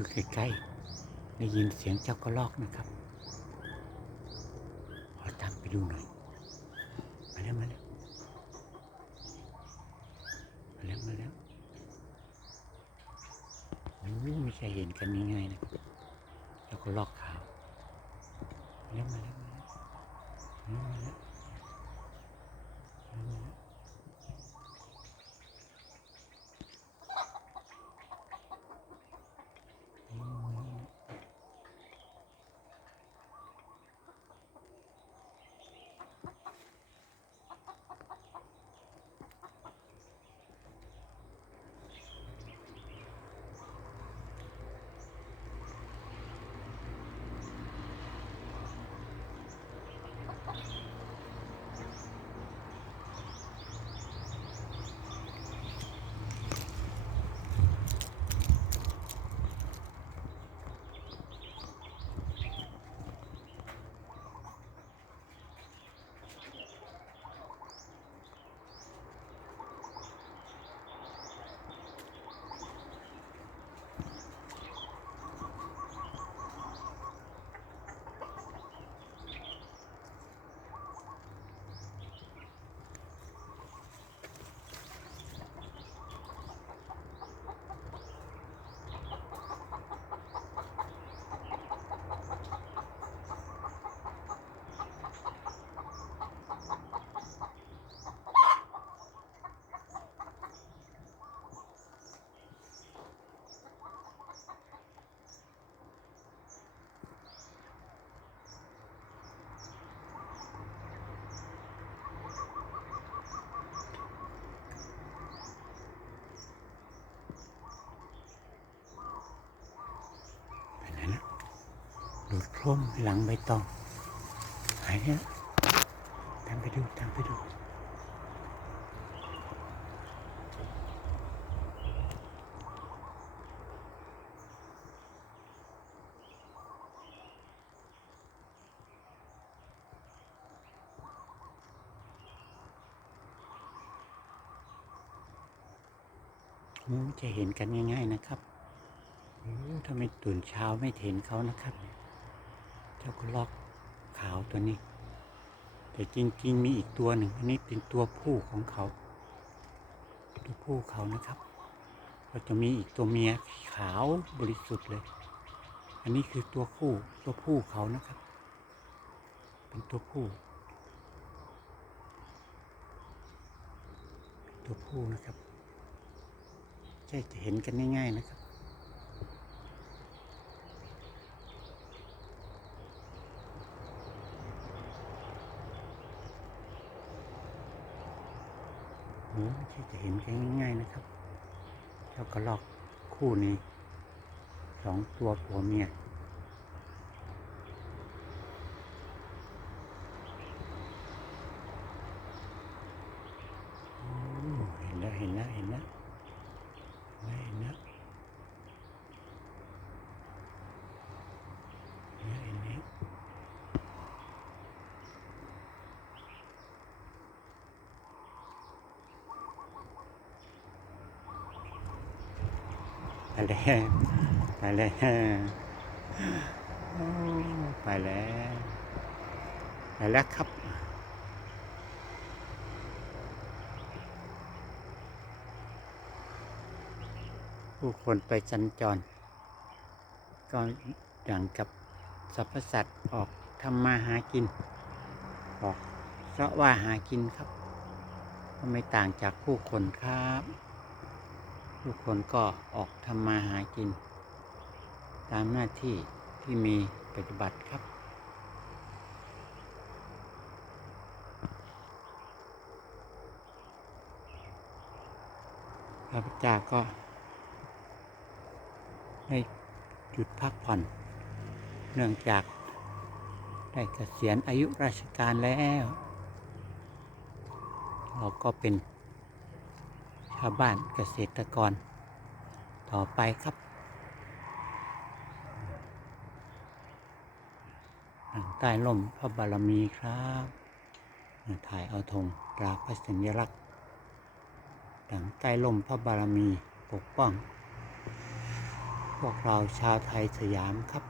อยู่ใกล้ๆได้ยินเสียงเจ้ากระลอกนะครับขอตามไปดูหน่อย มาแล้วมาแล้วมาแล้วมาแล้วโอ้ไม่ใช่เห็นกันง่ายๆนะครับเจ้ากระลอกขาวมาแล้วมาแล้วมาแล้วมาแล้ว หลุดร่มหลังใบตองหายแล้วตามไปดูตามไปดูจะเห็นกันง่าย ๆนะครับโอ้ถ้าไมตื่นเช้าไม่เห็นเขานะครับ เจ้ากระลอกขาวตัวนี้ แต่จริง ๆ มีอีกตัวหนึ่ง อันนี้เป็นตัวผู้ของเขา ตัวผู้เขานะครับ ก็จะมีอีกตัวเมียขาวบริสุทธิ์เลย อันนี้คือตัวผู้ตัวผู้เขานะครับ เป็นตัวผู้ ตัวผู้นะครับใช่จะเห็นกันง่าย ๆนะครับ โอ้ไม่ใช่จะเห็นกันง่ายๆนะครับ เจ้ากระลอกคู่นี้สองตัวผัวเมียโอ้เห็นแล้วเห็นแล้วเห็นแล้วเห็นแล้วเห็นแล้วเห็นแล้วไป แล้วไปแล้วไปแล้วไปแล้วครับผู้คนไปสัญจร ก็อย่างกับสรรพสัตว์ออกทำมาหากิน ออกเพราะว่าหากินครับ ก็ไม่ต่างจากผู้คนครับ ผู้คนก็ออกทำมาหากิน ตามหน้าที่ที่มีปฏิบัติครับ ข้าพเจ้าก็ได้หยุดพักผ่อน เนื่องจากได้เกษียณอายุราชการแล้ว เราก็เป็น ชาวบ้านเกษตรกร ต่อไปครับดังใต้ร่มพระบารมีครับถ่ายเอาธงตราพระสัญลักษณ์ดังใต้ร่มพระบารมีปกป้อง พวกเราชาวไทยสยามครับ